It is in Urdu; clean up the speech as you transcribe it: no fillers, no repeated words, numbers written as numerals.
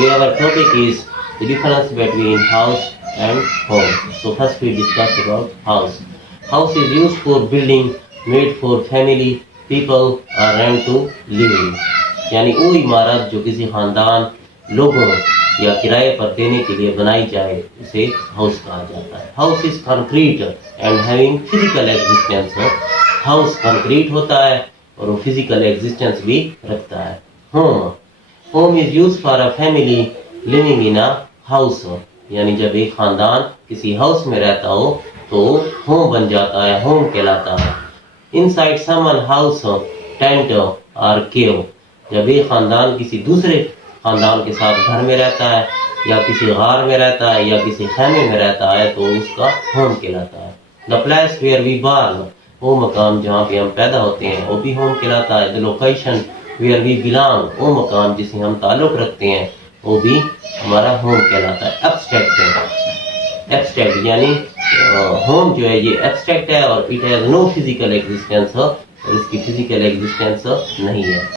today our topic is the difference between house and home. So first we discuss about house. House is used for building, made for family, people or rent to live in. یعنی وہ عمارت جو کسی خاندان لوگوں یا کرائے پر دینے کے لیے بنائی جائے اسے ہاؤس کہا جاتا ہے. House is concrete and having physical existence. House concrete ہوتا ہے اور وہ فزیکل ایگزسٹینس بھی رکھتا ہے. Home is use for a family living in a house. یعنی جب ایک خاندان کسی ہاؤس میں رہتا ہو تو ہوم بن جاتا ہے, ہوم کہلاتا ہے. ان سائڈ سم ون ہاؤس ٹینٹ اور کیو. جب ایک خاندان کسی دوسرے خاندان کے ساتھ گھر میں رہتا ہے یا کسی غار میں رہتا ہے یا کسی خیمے میں رہتا ہے تو اس کا ہوم کہلاتا ہے. دا پلیس ویئر وی بارن. وہ مقام جہاں پہ ہم پیدا ہوتے ہیں وہ بھی ہوم کہلاتا ہے. The location where we belong. وہ مقام جس سے ہم تعلق رکھتے ہیں وہ بھی ہمارا ہوم کہلاتا ہے. ایبسٹریکٹ یعنی ہوم جو ہے یہ ایبسٹریکٹ ہے اور it has no physical existence, اور اس کی فزیکل ایگزسٹینس نہیں ہے.